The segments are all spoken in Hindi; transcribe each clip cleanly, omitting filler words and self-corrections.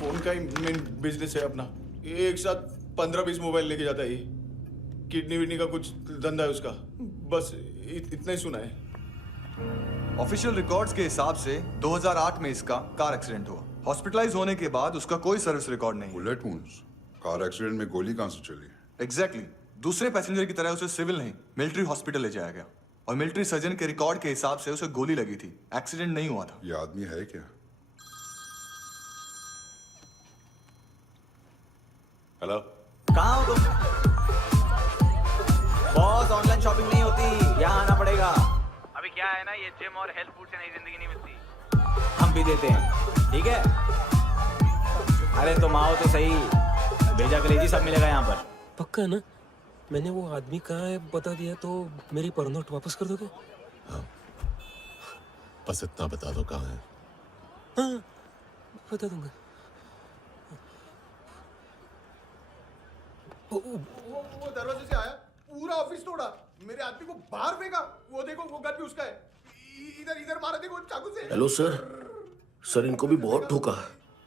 फोन का ही मेन बिजनेस है अपना। एक साथ 15-20 मोबाइल लेके जाता है ये। किडनी विडनी का कुछ धंधा है उसका। बस इतना ही सुना है। ऑफिशियल रिकॉर्ड्स के हिसाब से 2008 में इसका कार एक्सीडेंट हुआ। हॉस्पिटलाइज होने के बाद उसका कोई सर्विस रिकॉर्ड नहीं। बुलेट वुंड्स, कार एक्सीडेंट में गोली कहां से चली? एग्जैक्टली दूसरे पैसेंजर की तरह उसे सिविल नहीं मिलिट्री हॉस्पिटल ले जाया गया और मिलिट्री सर्जन के रिकॉर्ड के हिसाब से उसे गोली लगी थी। एक्सीडेंट नहीं हुआ था। ये आदमी है क्या? हेलो, कहाँ हो तुम? बॉस, ऑनलाइन शॉपिंग नहीं होती, यहाँ आना पड़ेगा। अभी क्या है ना, ये जिम और हेल्थ फूड से नई जिंदगी नहीं मिलती। हम भी देते हैं, ठीक है? अरे तुम आओ तो सही, भेजा कलेजी सब मिलेगा यहाँ पर। पक्का ना? मैंने वो आदमी कहाँ है बता दिया तो मेरी पर नोट वापस कर दोगे? हाँ, बस इतना बता दो कहाँ है। हाँ, बता दूंगा। वो दरवाजे से आया, पूरा ऑफिस तोड़ा, मेरे आदमी को बाहर फेंका। वो देखो, वो गन भी उसका है। इधर इधर मारा, देखो चाकू से। हेलो सर, सर इनको भी बहुत ठोका।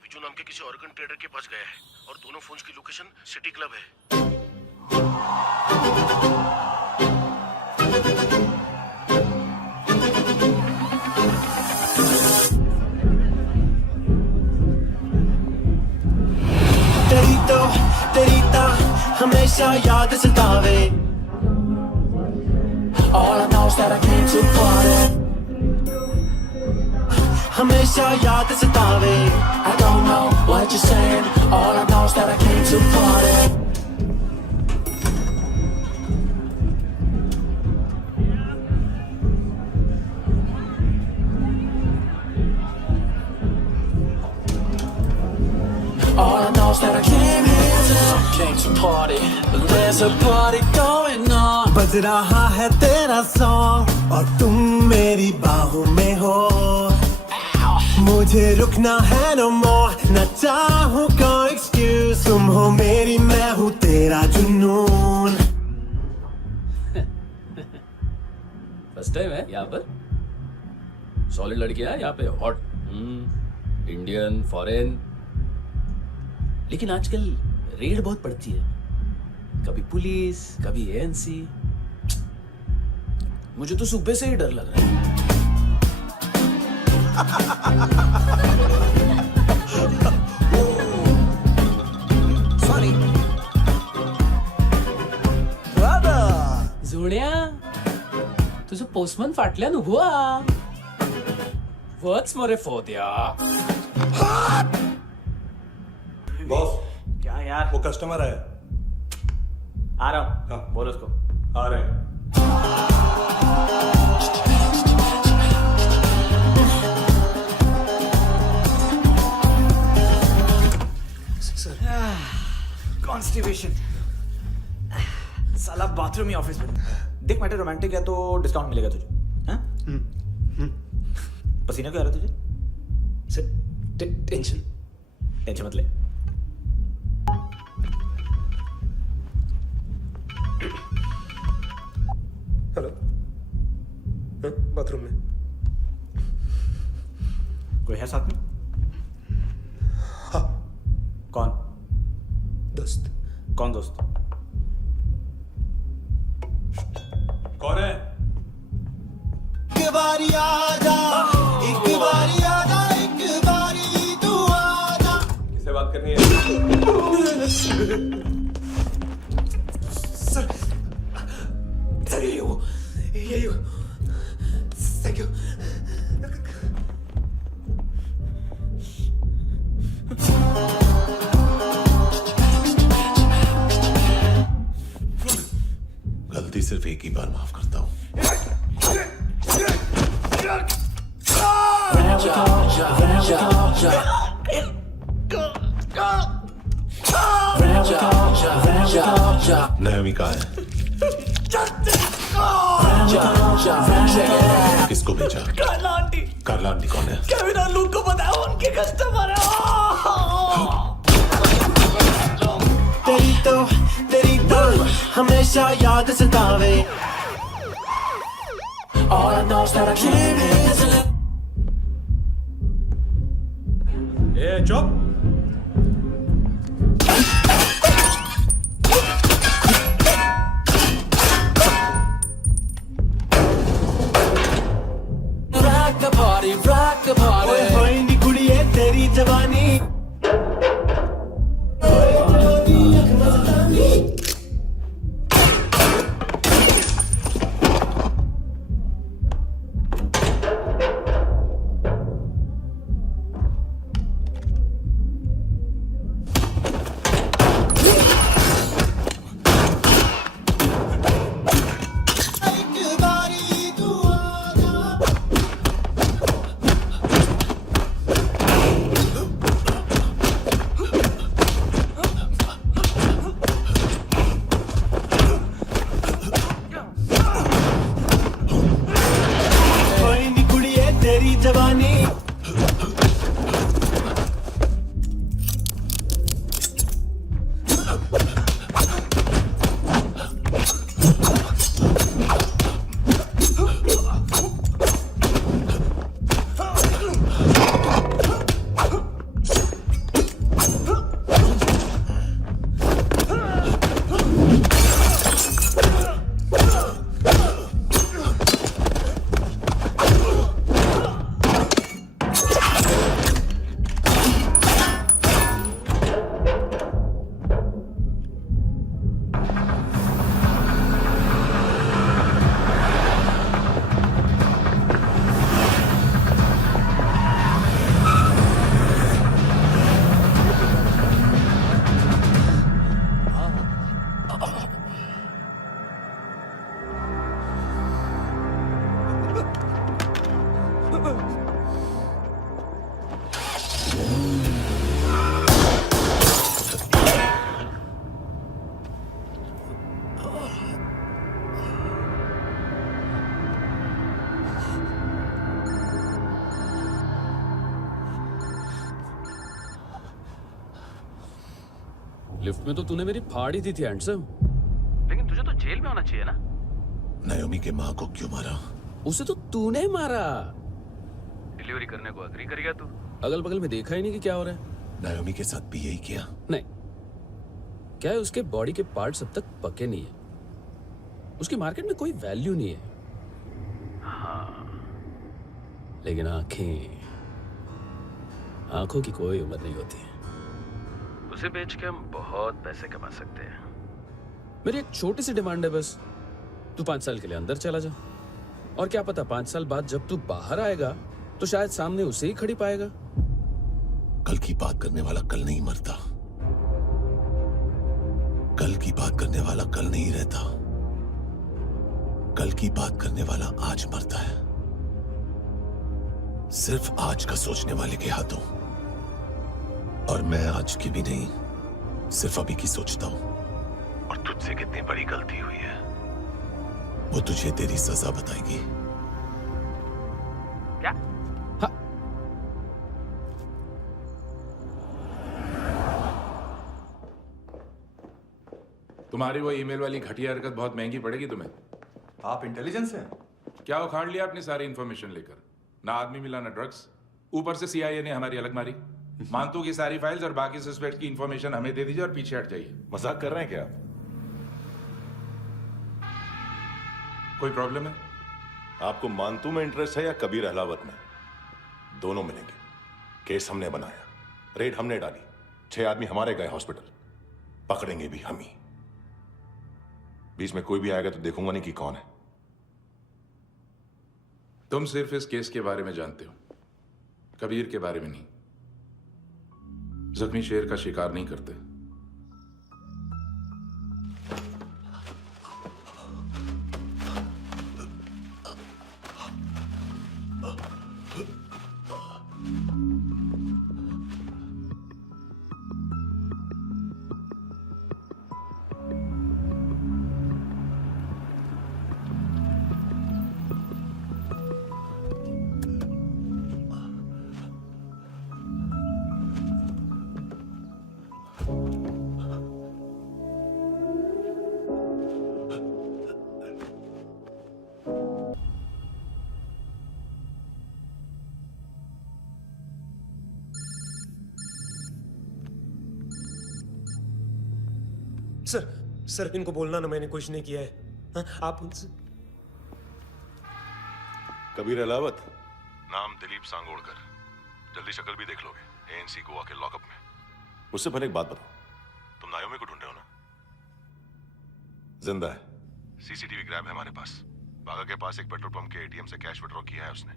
विजू नाम के किसी ऑर्गन ट्रेडर के पास गया है और दोनों फोन्स की लोकेशन सिटी क्लब है। तेरी तो हमेशा याद सतावे। All I know is that I came to party. हमेशा याद सतावे। I don't know what you're saying. All I know is that I came to party. All I know is that I came to party. There's a party going on. बज रहा है तेरा सॉन्ग और तुम मेरी बाहों में हो। मुझे रुकना है no more, न चाहूँ कोई excuse। तुम हो मेरी, मैं हूँ तेरा जुनून। फर्स्ट टाइम है यहाँ पर। सॉलिड लड़कियां हैं यहाँ पे, हॉट इंडियन फॉरेन। लेकिन आजकल रेड बहुत पड़ती है, कभी पुलिस कभी एएनसी। मुझे तो सुबह से ही डर लग रहा है। सॉरी जोड्या, तुझं पोस्टमन फाटल्यान उभो हा. वच मरे फोद्या. बॉस, क्या यार? वो कस्टमर है। आ रहा हूँ। हाँ। बोलो उसको। आ रहे हैं। कॉन्स्टिपेशन। साला बाथरूम ही ऑफिस में। देख मैटर रोमांटिक है तो डिस्काउंट मिलेगा तुझे। हाँ? पसीना क्यों आ रहा है तुझे? सर टेंशन मत ले। हेलो, बाथरूम में कोई है साथ में? हाँ। कौन? दोस्त। कौन दोस्त? कौन है? एक बारी आजा, एक बारी आजा, एक बारी तू आजा। किससे बात करनी है? सर यही हो। Thank you. गलती सिर्फ एक ही बार माफ करता हूँ। नयमी कहाँ है? किसको भेजा? कार्ला आंटी कौन है? केविन लूक को बताया, उनके कस्टमर है। तेरी तो हमेशा याद सतावे। All I know is that I came here to live. ए चुप। लिफ्ट में तो तूने मेरी फाड़ ही दी थी हैंडसम। लेकिन तुझे तो जेल में होना चाहिए ना। नायोमी के माँ को क्यों मारा? उसे तो तूने मारा। डिलीवरी करने को अग्री कर गया तू। अगल बगल में देखा ही नहीं कि क्या हो रहा है। नायोमी के साथ भी यही किया? नहीं, क्या है उसके बॉडी के पार्ट्स अब तक पके नहीं है, उसकी मार्केट में कोई वैल्यू नहीं है। हाँ, लेकिन आंखों की कोई उम्र नहीं होती है। उसे बेच के हम बहुत पैसे कमा सकते हैं। मेरी एक छोटी सी डिमांड है बस, तू 5 साल के लिए अंदर चला जा, और क्या पता 5 साल बाद जब तू बाहर आएगा तो शायद सामने उसे ही खड़ी पाएगा। कल की बात करने वाला कल नहीं मरता, कल की बात करने वाला कल नहीं रहता, कल की बात करने वाला आज मरता है। सिर्फ आज का सोचने वाले के हाथों। और मैं आज की भी नहीं, सिर्फ अभी की सोचता हूं। और तुझसे कितनी बड़ी गलती हुई है वो तुझे तेरी सजा बताएगी। क्या? हाँ। तुम्हारी वो ईमेल वाली घटिया हरकत बहुत महंगी पड़ेगी तुम्हें। आप इंटेलिजेंस हैं? क्या उखाड़ लिया अपनी सारी इन्फॉर्मेशन लेकर? ना आदमी मिला ना ड्रग्स, ऊपर से सीआईए ने हमारी अलग मारी। मानतू की सारी फाइल्स और बाकी सस्पेक्ट की इन्फॉर्मेशन हमें दे दीजिए और पीछे हट जाइए। मजाक कर रहे हैं क्या? कोई प्रॉब्लम है? आपको मानतू में इंटरेस्ट है या कबीर अहलावत में? दोनों मिलेंगे। केस हमने बनाया, रेड हमने डाली, 6 आदमी हमारे गए हॉस्पिटल, पकड़ेंगे भी हम ही। बीच में कोई भी आएगा तो देखूंगा नहीं कि कौन है। तुम सिर्फ इस केस के बारे में जानते हो, कबीर के बारे में नहीं। जख्मी शेर का शिकार नहीं करते। सर इनको बोलना ना मैंने कुछ नहीं किया है। हाँ, आप उनसे। कबीर अहलावत, नाम दिलीप सांगोड़कर। जल्दी शक्ल भी देख लोगे एएनसी गोवा के लॉकअप में। मुझसे पहले एक बात बताओ, तुम नायोमी को ढूंढ रहे हो ना? जिंदा है, सीसीटीवी ग्रैब है हमारे पास। बागा के पास एक पेट्रोल पंप के एटीएम से कैश विड्रॉ किया है उसने।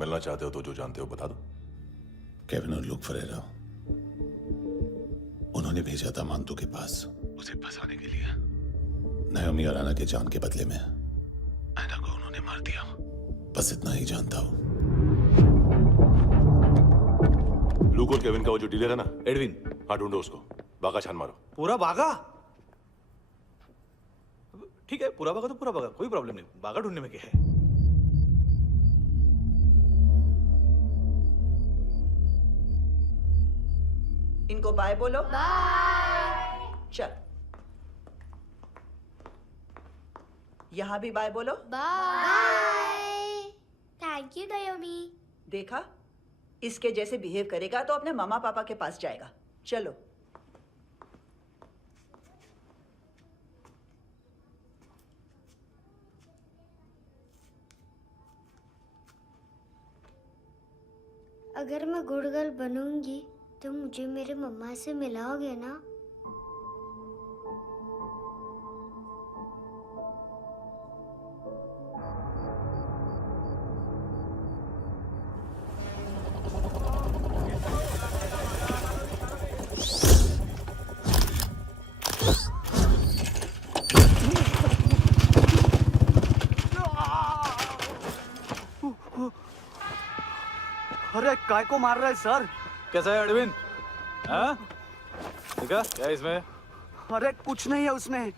मिलना चाहते हो तो जो जानते हो बता दो। केविन और लुक फरेरा, उन्होंने भेजा था मानतू के पास उसे फंसाने के लिए। नायोमी और आना के जान के बदले में आना को उन्होंने मार दिया। बस इतना ही जानता हूं। लुक और केविन का वो जो डीलर है ना, एडविन। हाँ, ढूंढो उसको। बागा छान मारो। पूरा बागा? ठीक है, पूरा बागा तो पूरा बागा, कोई प्रॉब्लम नहीं। बागा ढूंढने में क्या है? इनको बाय बोलो। बाय। चल, यहां भी बाय बोलो। बाय। Thank you नायोमी। देखा, इसके जैसे बिहेव करेगा तो अपने मामा पापा के पास जाएगा। चलो। अगर मैं गुड गर्ल बनूंगी तो मुझे मेरे मम्मा से मिलाओगे ना? अरे काय को मार रहा है सर? कैसा है अरविंद? हाँ? देखा क्या है इसमें? अरे कुछ नहीं है उसमें।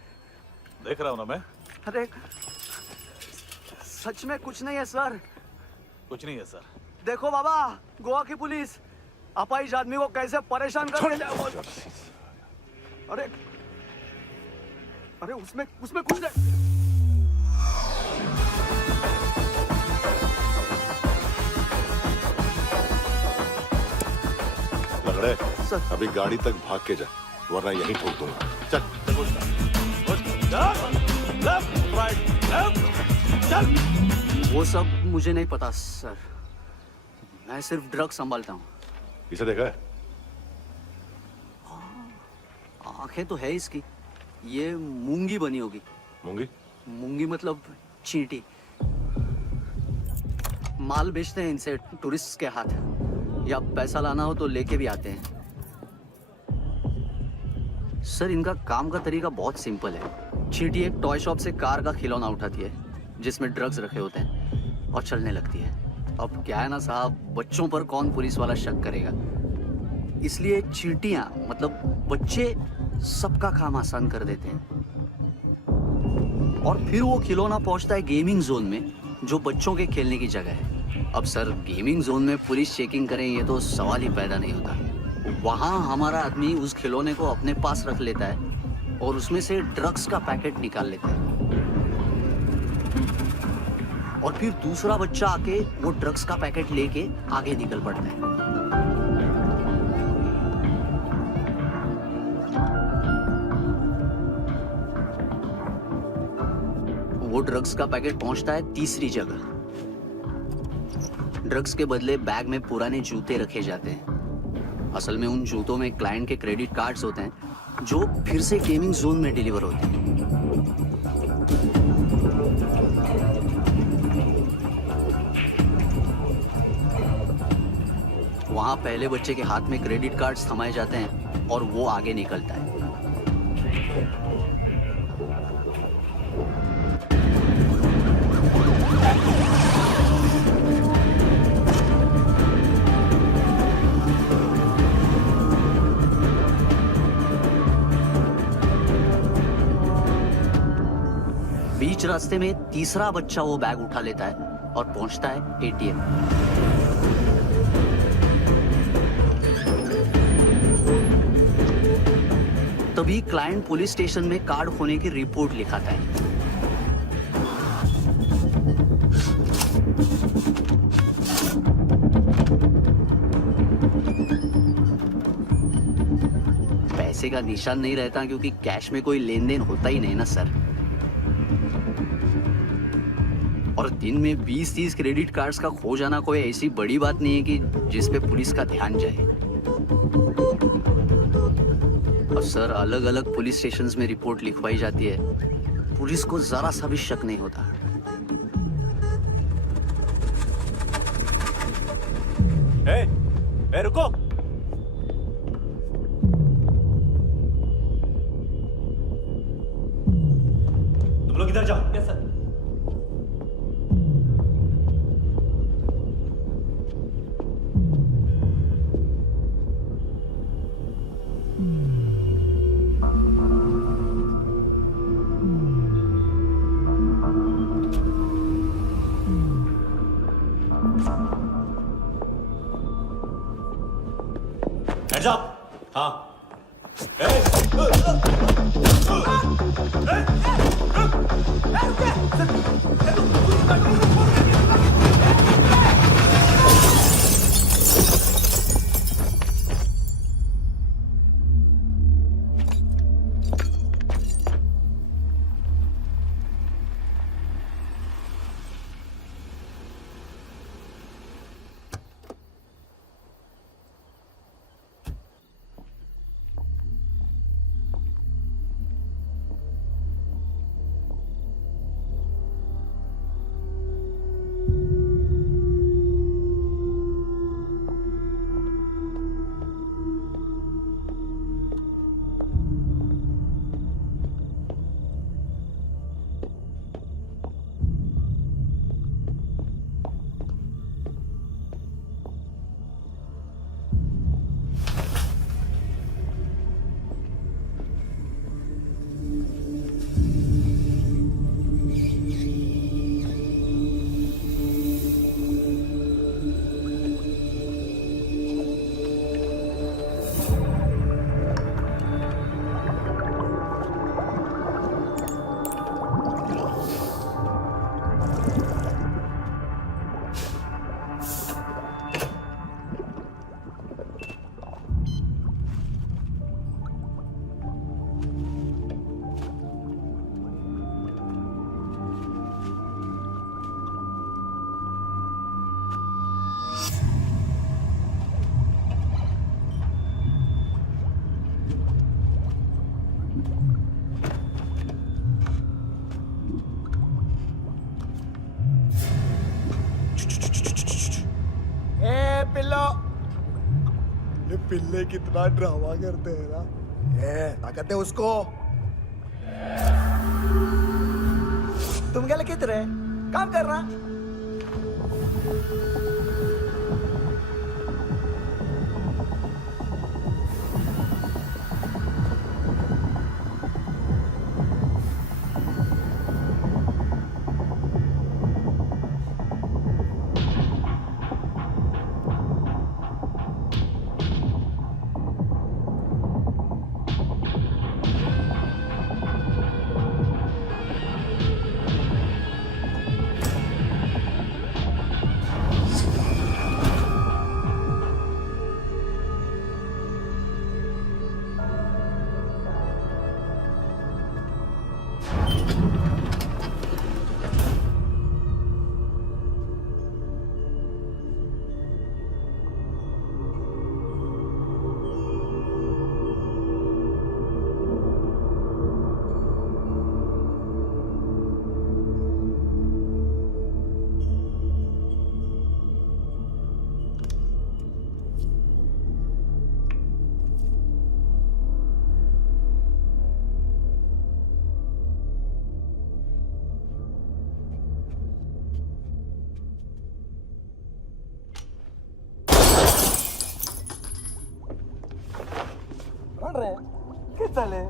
देख रहा हूँ ना मैं। अरे सच में कुछ नहीं है सर। कुछ नहीं है सर। देखो बाबा, गोवा की पुलिस अपाहिज आदमी को कैसे परेशान कर रही है। अरे अरे उसमें उसमें कुछ नहीं। लंगड़े सर अभी गाड़ी तक भाग के जा, वरना यहीं ठोक दूंगा। चल वो सब मुझे नहीं पता सर, मैं सिर्फ ड्रग संभालता हूँ। इसे देखा है? आंखें तो है इसकी, ये मूंगी बनी होगी। मूंगी? मूंगी मतलब चींटी। माल बेचते हैं इनसे टूरिस्ट के हाथ, या पैसा लाना हो तो लेके भी आते हैं। सर इनका काम का तरीका बहुत सिंपल है। चींटी एक टॉय शॉप से कार का खिलौना उठाती है जिसमें ड्रग्स रखे होते हैं और चलने लगती है। अब क्या है ना साहब, बच्चों पर कौन पुलिस वाला शक करेगा, इसलिए चींटियां मतलब बच्चे सबका काम आसान कर देते हैं। और फिर वो खिलौना पहुंचता है गेमिंग जोन में, जो बच्चों के खेलने की जगह है। अब सर गेमिंग जोन में पुलिस चेकिंग करें ये तो सवाल ही पैदा नहीं होता। वहां हमारा आदमी उस खिलौने को अपने पास रख लेता है और उसमें से ड्रग्स का पैकेट निकाल लेता है, और फिर दूसरा बच्चा आके वो ड्रग्स का पैकेट लेके आगे निकल पड़ता है। वो ड्रग्स का पैकेट पहुंचता है तीसरी जगह। ड्रग्स के बदले बैग में पुराने जूते रखे जाते हैं। असल में उन जूतों में क्लाइंट के क्रेडिट कार्ड्स होते हैं जो फिर से गेमिंग जोन में डिलीवर होते हैं। वहां पहले बच्चे के हाथ में क्रेडिट कार्ड्स थमाए जाते हैं और वो आगे निकलता है। बीच रास्ते में तीसरा बच्चा वो बैग उठा लेता है और पहुंचता है एटीएम। तभी क्लाइंट पुलिस स्टेशन में कार्ड खोने की रिपोर्ट लिखाता है। पैसे का निशान नहीं रहता क्योंकि कैश में कोई लेन देन होता ही नहीं ना सर। और दिन में 20-30 क्रेडिट कार्ड्स का खो जाना कोई ऐसी बड़ी बात नहीं है कि जिस पे पुलिस का ध्यान जाए। और सर अलग अलग पुलिस स्टेशंस में रिपोर्ट लिखवाई जाती है, पुलिस को जरा सा भी शक नहीं होता। रुको, तुम लोग इधर जाओ। Yes sir. Hands up! हाँ। पिल्ले कितना ड्रामा करते हैं ना। ताकत है उसको। तुम क्या लिखित रहे? काम कर रहा। चले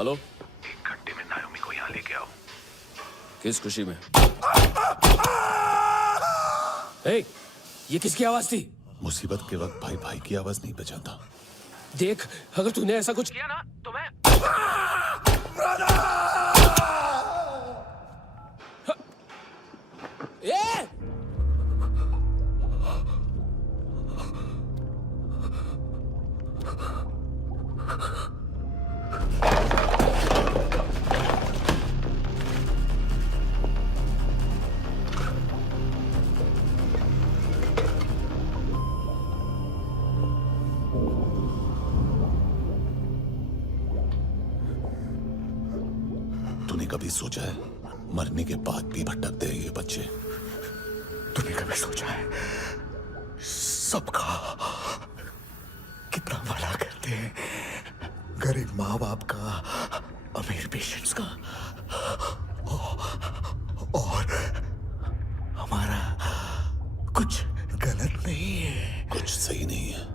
हेलो, 1 घंटे में नायोमी को यहाँ लेके आओ। किस खुशी में? ए, ये किसकी आवाज थी? मुसीबत के वक्त भाई भाई की आवाज नहीं बजाता। देख, अगर तूने ऐसा कुछ किया ना तो मैं ए! तूने कभी सोचा है मरने के बाद भी भटकते हैं ये बच्चे? तूने कभी सोचा है सबका कितना भला करते हैं? गरीब माँ बाप का, अमीर पेशेंट्स का, और हमारा कुछ गलत नहीं है। कुछ सही नहीं है।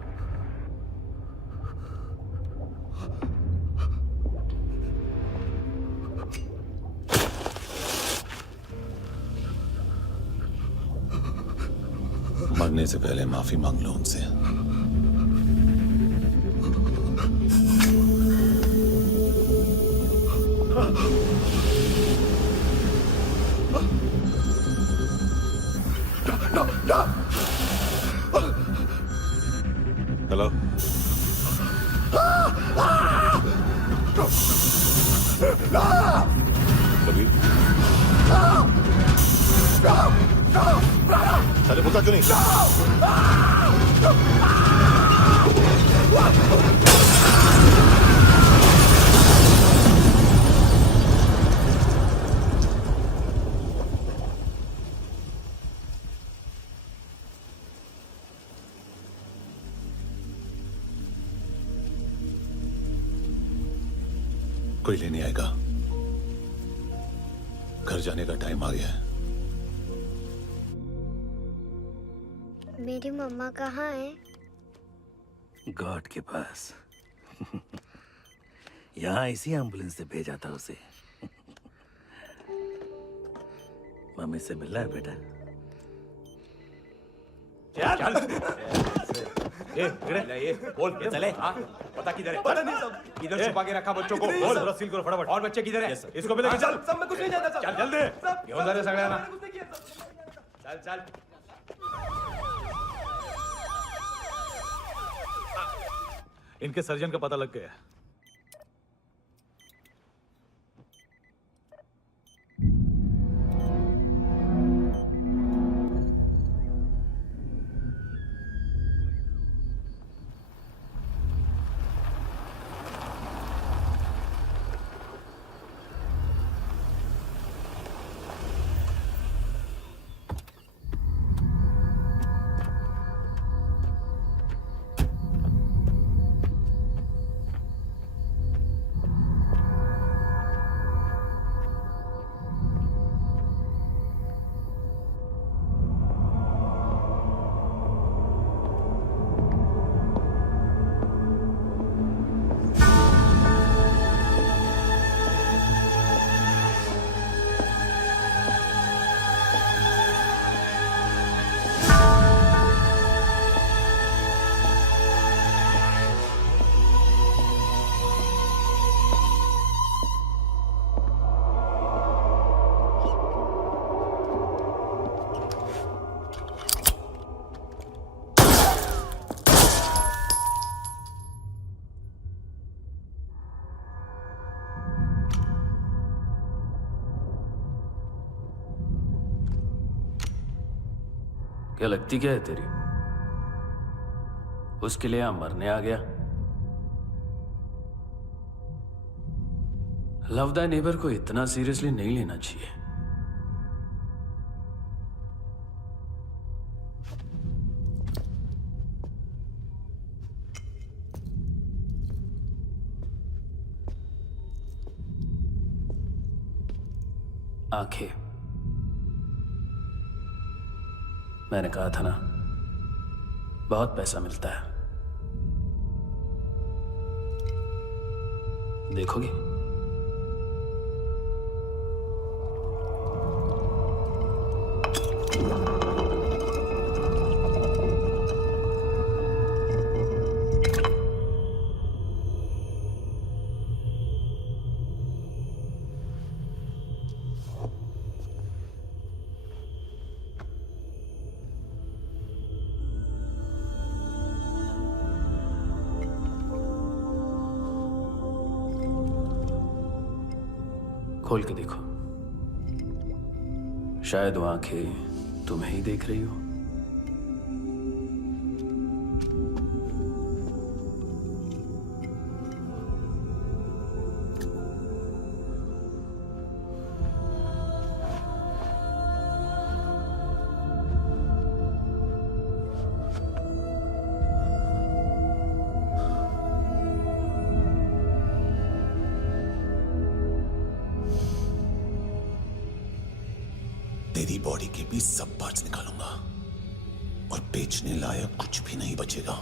मरने से पहले माफी मांग लो उनसे। हेलो, कबीर, अरे बोलता क्यों नहीं? कोई लेने आएगा? घर जाने का टाइम आ गया है। मेरी मम्मा कहाँ है? गॉड के पास। यहाँ इसी एम्बुलेंस से भेजा था उसे। मम्मी से मिलना है बेटा। चल ये बोल के चले। पता किधर है? पता नहीं सब इधर छुपा के रखा बच्चों को। बोल पूरा सील करो फटाफट। और बच्चे किधर है? इसको भी लेके चल। सब में कुछ नहीं जानता। चल जल्दी घेऊन जा रे सगळ्यांना। चल चल इनके सर्जन का पता लग गया। क्या लगती क्या है तेरी? उसके लिए यहां मरने आ गया? लव द नेबर को इतना सीरियसली नहीं लेना चाहिए। आंखें, मैंने कहा था ना, बहुत पैसा मिलता है। देखोगी? खोल के देखो, शायद वो आंखें तुम्हें ही देख रही हो। तेरी बॉडी के भी सब पार्ट्स निकालूंगा और बेचने लायक कुछ भी नहीं बचेगा।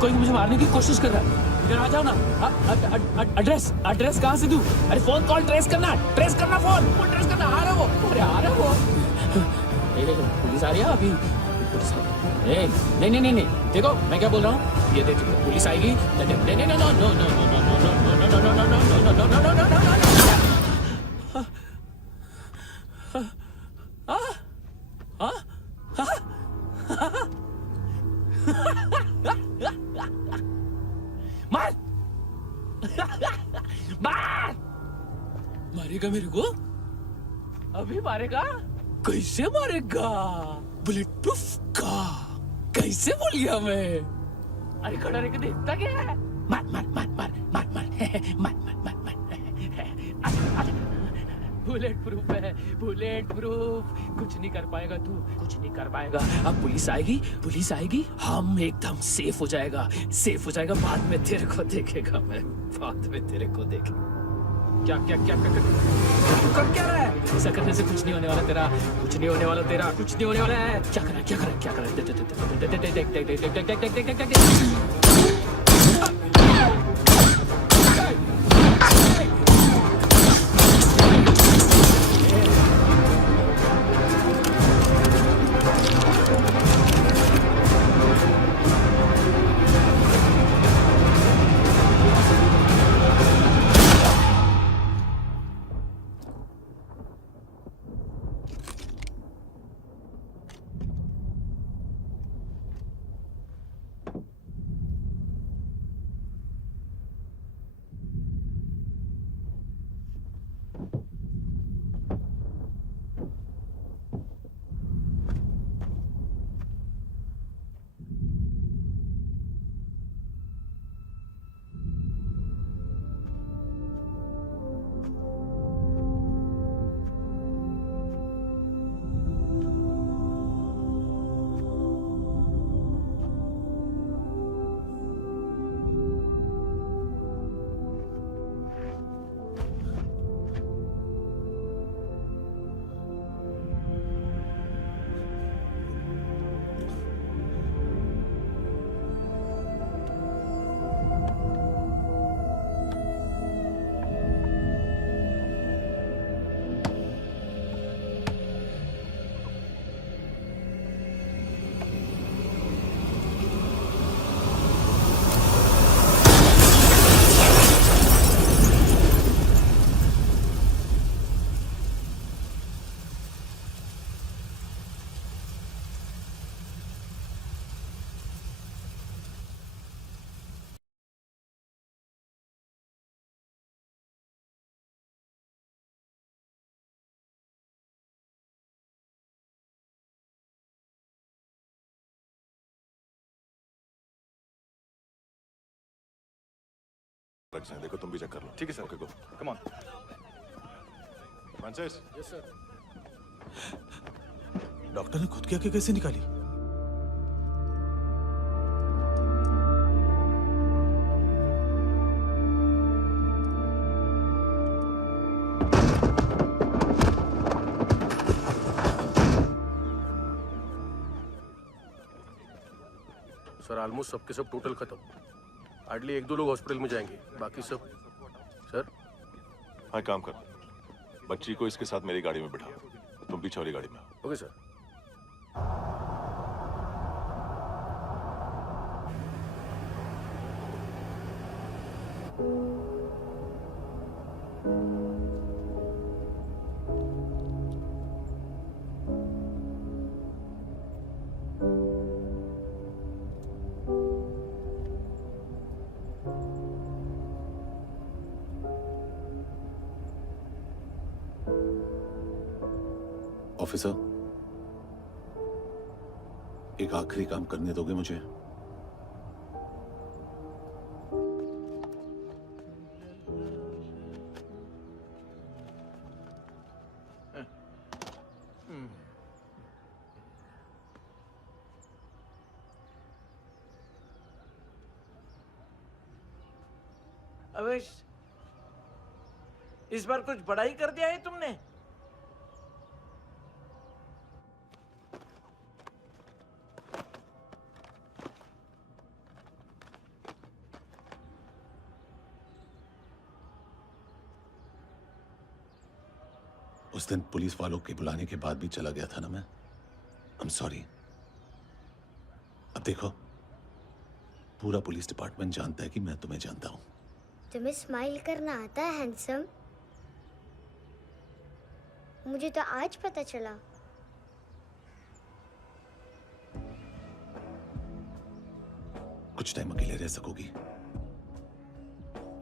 कोई मुझे मारने की कोशिश कर रहा है। इधर आ जाओ ना। एड्रेस कहाँ से दूं? अरे फोन कॉल ट्रेस करना फोन ट्रेस करना। आ रहा वो, अरे आ रहा वो। पुलिस आ रही है अभी। पुलिस नहीं, देखो मैं क्या बोल रहा हूँ, ये देखो पुलिस आएगी। मार मारेगा मेरे को? अभी मारेगा? कैसे मारेगा? बुलेट प्रूफ का कैसे बोल गया मैं? अरे खड़ा रह के देखता क्या है? मार बुलेट प्रूफ है, बुलेट प्रूफ। कुछ नहीं कर पाएगा तू, कुछ नहीं कर पाएगा। अब पुलिस आएगी, हम एकदम सेफ हो जाएगा। बाद में तेरे को देखेगा मैं, बाद में तेरे को देखेगा। क्या कर रहा है? ऐसा करने से कुछ नहीं होने वाला तेरा, कुछ नहीं होने वाला है। क्या कर रहा है? ड्रग्स हैं, देखो तुम भी चेक कर लो। ठीक है sir. Okay go. Come on. Francis. Yes sir. Doctor ने खुद की आंखें कैसे निकाली? सर ऑलमोस्ट सबके सब टोटल खत्म। हार्डली 1-2 लोग हॉस्पिटल में जाएंगे, बाकी सब। सर हाँ काम कर, बच्ची को इसके साथ मेरी गाड़ी में बिठा, तुम पीछे वाली गाड़ी में। Okay sir. ऑफिसर, एक आखिरी काम करने दोगे मुझे? अवेश, इस बार कुछ बड़ा ही कर दिया है तुमने। उस दिन पुलिस वालों के बुलाने के बाद भी चला गया था ना मैं। I am sorry. अब देखो, पूरा पुलिस डिपार्टमेंट जानता है कि मैं तुम्हें जानता हूं। तुम्हें स्माइल करना आता है हैंडसम? मुझे तो आज पता चला। कुछ टाइम अकेले रह सकोगी?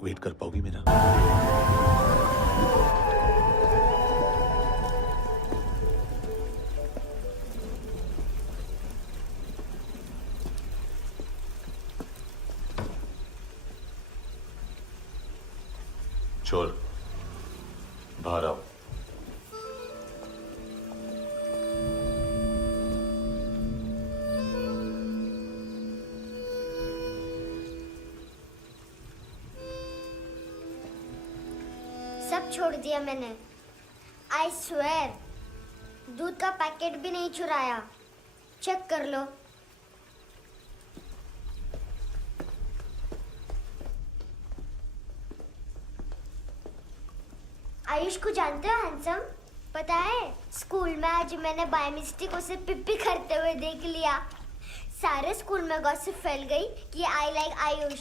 वेट कर पाओगी मेरा? चोर, बाहर आओ। सब छोड़ दिया मैंने। आई स्वेयर, दूध का पैकेट भी नहीं चुराया। चेक कर लो। आयुष को जानते हो हैंडसम? पता है, स्कूल में आज मैंने बाय मिस्टेक उसे पिप्पी करते हुए देख लिया। सारे स्कूल में गॉसिप फैल गई कि I like Ayush.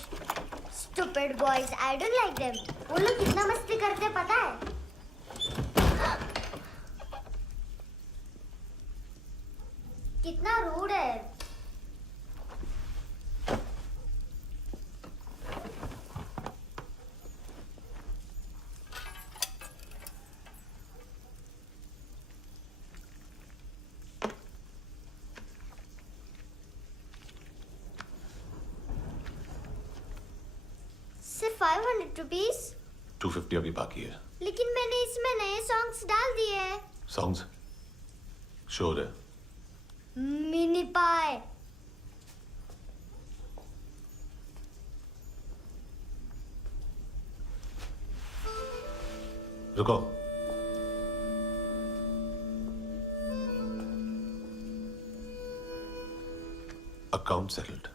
Stupid boys, I don't like them. वो लोग कितना मस्ती करते पता है? कितना रूड है। सिर्फ 500 रुपीस? 250 अभी बाकी है। लेकिन मैंने इसमें नए सॉन्ग्स डाल दिए हैं। सॉन्ग्स? श्योर है? मिनी पाए। रुको। Account settled.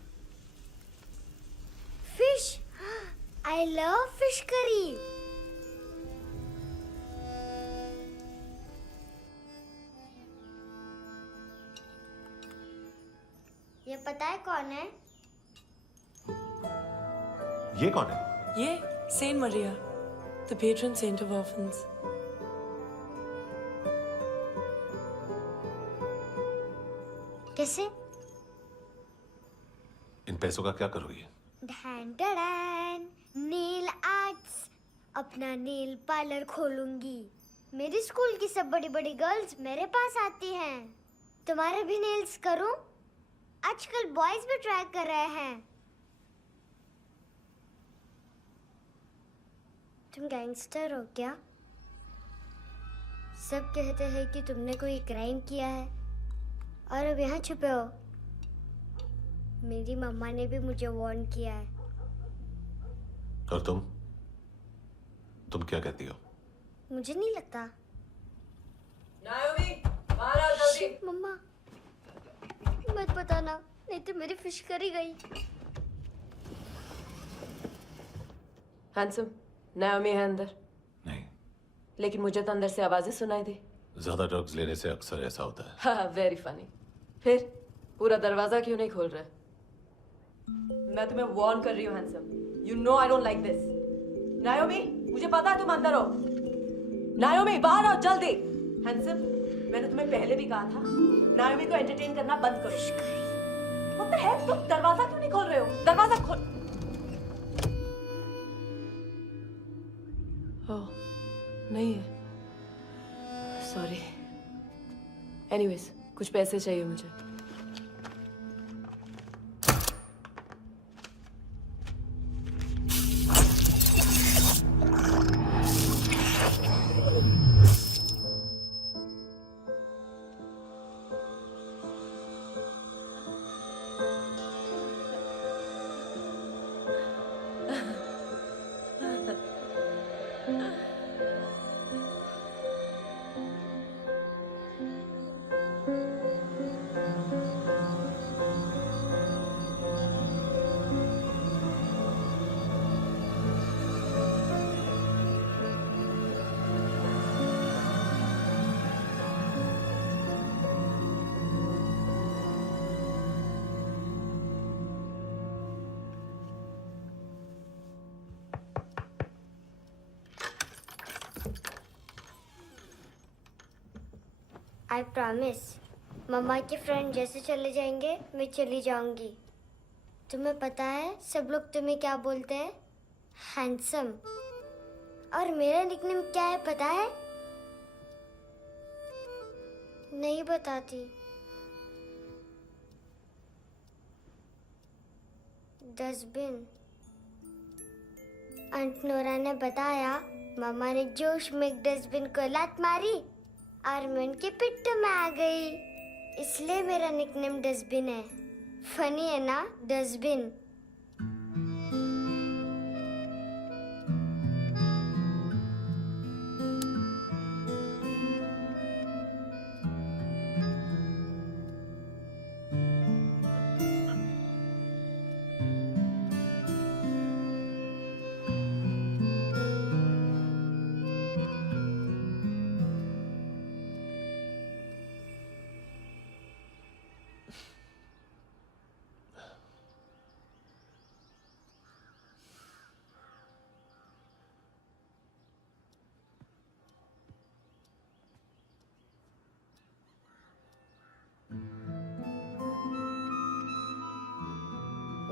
Fish, I love fish curry. ये पता है कौन है? ये कौन है? ये Saint Maria, the patron saint of orphans. कैसे? इन पैसों का क्या करोगी? ढैन ढैन, नेल आर्ट्स। अपना नेल पार्लर खोलूंगी। मेरी स्कूल की सब बड़ी बड़ी गर्ल्स मेरे पास आती हैं। तुम्हारे भी नेल्स करूं? आजकल बॉयज भी ट्राई कर रहे हैं। तुम गैंगस्टर हो क्या? सब कहते हैं कि तुमने कोई क्राइम किया है और अब यहाँ छुपे हो। मेरी मम्मा ने भी मुझे वार्न किया है। और तुम क्या कहती हो? मुझे नहीं लगता। नायोमी, बाहर आओ जल्दी। शिट, मम्मा मत बताना, नहीं तो मेरी फिश करी गई। हैंडसम, नायोमी है अंदर। नहीं। लेकिन मुझे तो अंदर से आवाजें सुनाई दी। ज्यादा ड्रग्स लेने से अक्सर ऐसा होता है। हाँ, वेरी फनी। फिर पूरा दरवाजा क्यों नहीं खोल रहे? मैं तुम्हें वार्न कर रही हूँ handsome. You know I don't like this. नायोमी, मुझे पता है तुम अंदर हो। नायोमी, बाहर आओ जल्दी। हैंडसम, मैंने तुम्हें पहले भी कहा था नायोमी को एंटरटेन करना बंद करो। What the heck? तुम दरवाजा क्यों नहीं खोल रहे हो? दरवाजा खोल। ओह, नहीं है। सॉरी। एनीवेज, कुछ पैसे चाहिए मुझे। I promise. मम्मा के फ्रेंड जैसे चले जाएंगे मैं चली जाऊंगी। तुम्हें पता है सब लोग तुम्हें क्या बोलते हैं? हैंडसम। और मेरा निकनेम क्या है पता है? नहीं बताती। डस्टबिन। आंट नोरा ने बताया मामा ने जोश में एक डस्टबिन को लात मारी और मैं उनके पिट्ठू में आ गई, इसलिए मेरा निकनेम डस्टबिन है। फनी है ना डस्टबिन?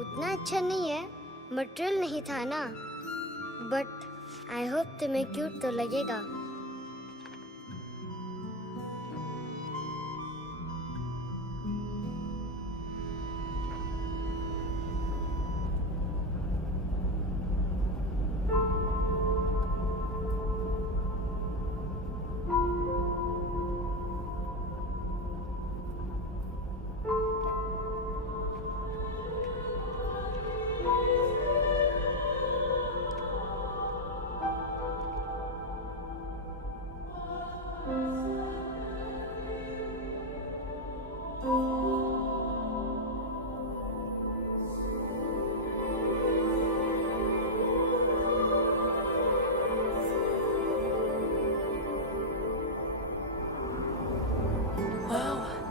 उतना अच्छा नहीं है, मटेरियल नहीं था ना, बट आई होप तुम्हें क्यूट तो लगेगा।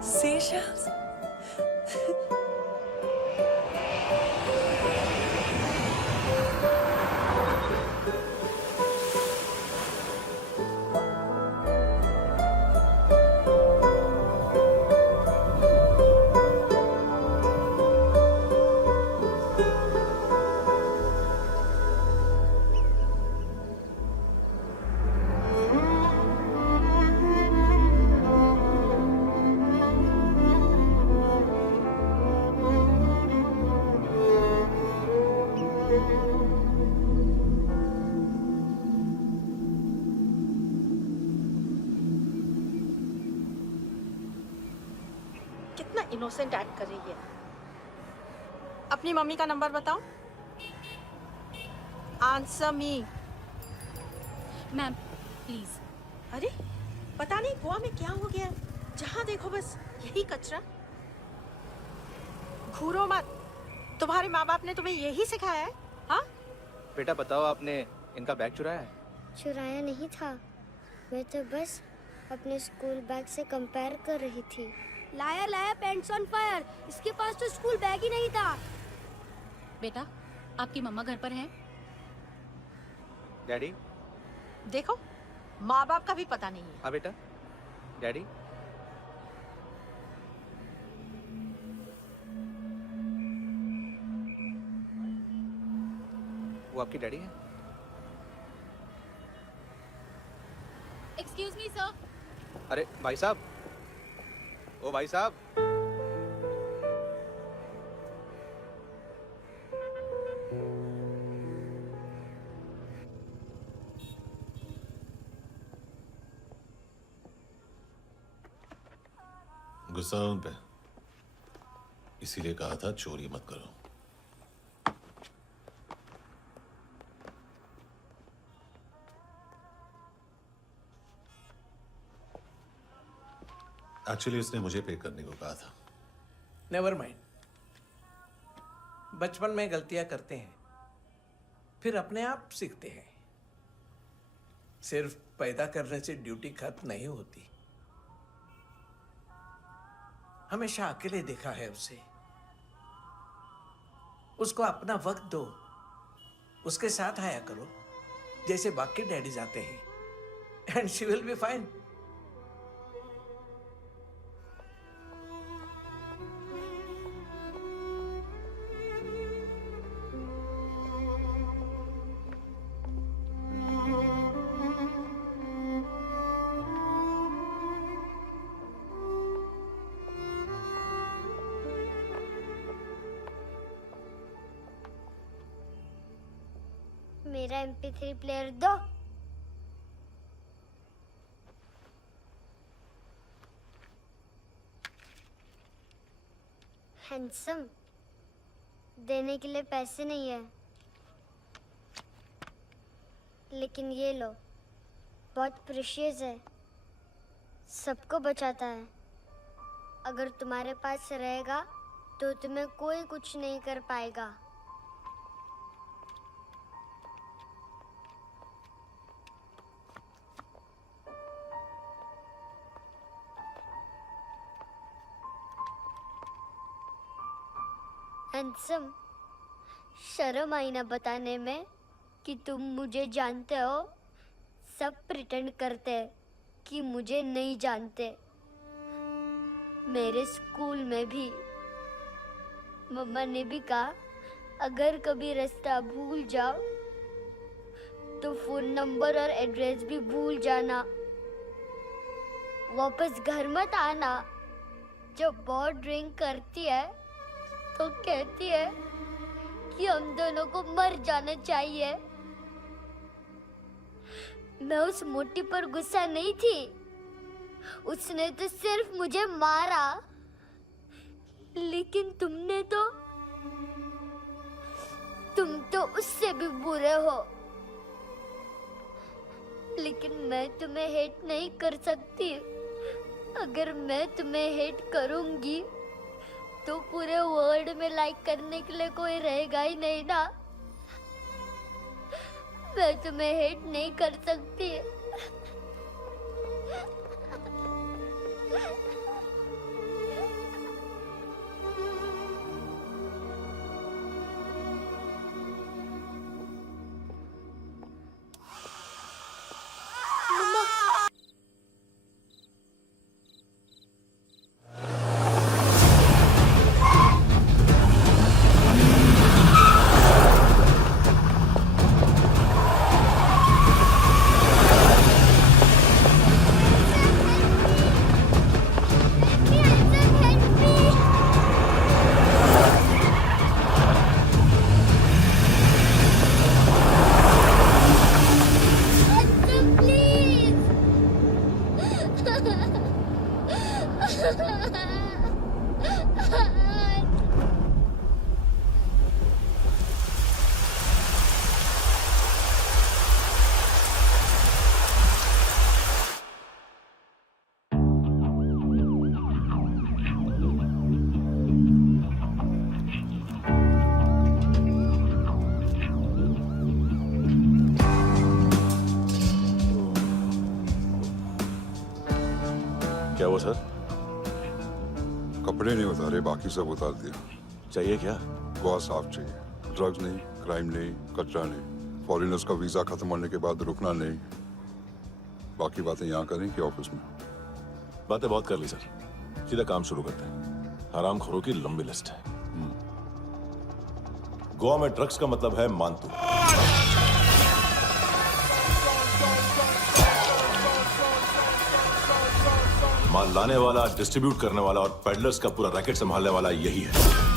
Seashells? कितना इनोसेंट एक्ट कर रही है। अपनी मम्मी का नंबर बताओ। Answer me. Ma'am please. अरे पता नहीं गोवा में क्या हो गया, जहाँ देखो बस यही कचरा। घूरो मत, तुम्हारे माँ बाप ने तुम्हें यही सिखाया है? हाँ बेटा बताओ, आपने इनका बैग चुराया है? चुराया नहीं था, मैं तो बस अपने स्कूल बैग से कंपेयर कर रही थी। लाया लाया पेंट्स ऑन फायर, इसके पास तो स्कूल बैग ही नहीं था। बेटा आपकी मम्मा घर पर हैं? डैडी? देखो माँ बाप का भी पता नहीं है। हाँ बेटा। डैडी? वो आपकी डैडी है? Excuse me sir. अरे भाई साहब, ओ भाई साहब। गुस्सा है उन पे, इसीलिए कहा था चोरी मत करो। एक्चुअली उसने मुझे पे करने को कहा था। नेवर माइंड, बचपन में गलतियां करते हैं, फिर अपने आप सीखते हैं। सिर्फ पैदा करने से ड्यूटी खत्म नहीं होती। हमेशा अकेले देखा है उसे। उसको अपना वक्त दो, उसके साथ आया करो जैसे बाकी डैडीज आते हैं, and she will be fine. मेरा MP3 प्लेयर दो। हैंडसम, देने के लिए पैसे नहीं है, लेकिन ये लो, बहुत प्रेशियस है, सबको बचाता है। अगर तुम्हारे पास रहेगा तो तुम्हें कोई कुछ नहीं कर पाएगा। हैंडसम, शर्म आई ना बताने में कि तुम मुझे जानते हो। सब प्रिटेंड करते हैं कि मुझे नहीं जानते। मेरे स्कूल में भी मम्मा ने भी कहा, अगर कभी रास्ता भूल जाओ तो फोन नंबर और एड्रेस भी भूल जाना, वापस घर मत आना। जब बहुत ड्रिंक करती है तो कहती है कि हम दोनों को मर जाना चाहिए। मैं उस मोटी पर गुस्सा नहीं थी, उसने तो सिर्फ मुझे मारा, लेकिन तुम तो उससे भी बुरे हो। लेकिन मैं तुम्हें हेट नहीं कर सकती। अगर मैं तुम्हें हेट करूंगी तो पूरे वर्ल्ड में लाइक करने के लिए कोई रहेगा ही नहीं ना। मैं तुम्हें हेट नहीं कर सकती। क्या वो सर? कपड़े नहीं उतारे, बाकी सब उतार दिया। चाहिए क्या? बहुत साफ चाहिए। ड्रग्स नहीं, क्राइम नहीं, कचरा नहीं। फॉरेनर्स का वीजा खत्म होने के बाद रुकना नहीं। बाकी बातें यहाँ करें कि ऑफिस में? बातें बहुत कर ली सर, सीधा काम शुरू करते हैं। हरामखोरों की लंबी लिस्ट है। गोवा में ड्रग्स का मतलब है मानतू। माल लाने वाला, डिस्ट्रीब्यूट करने वाला और पेडलर्स का पूरा रैकेट संभालने वाला यही है।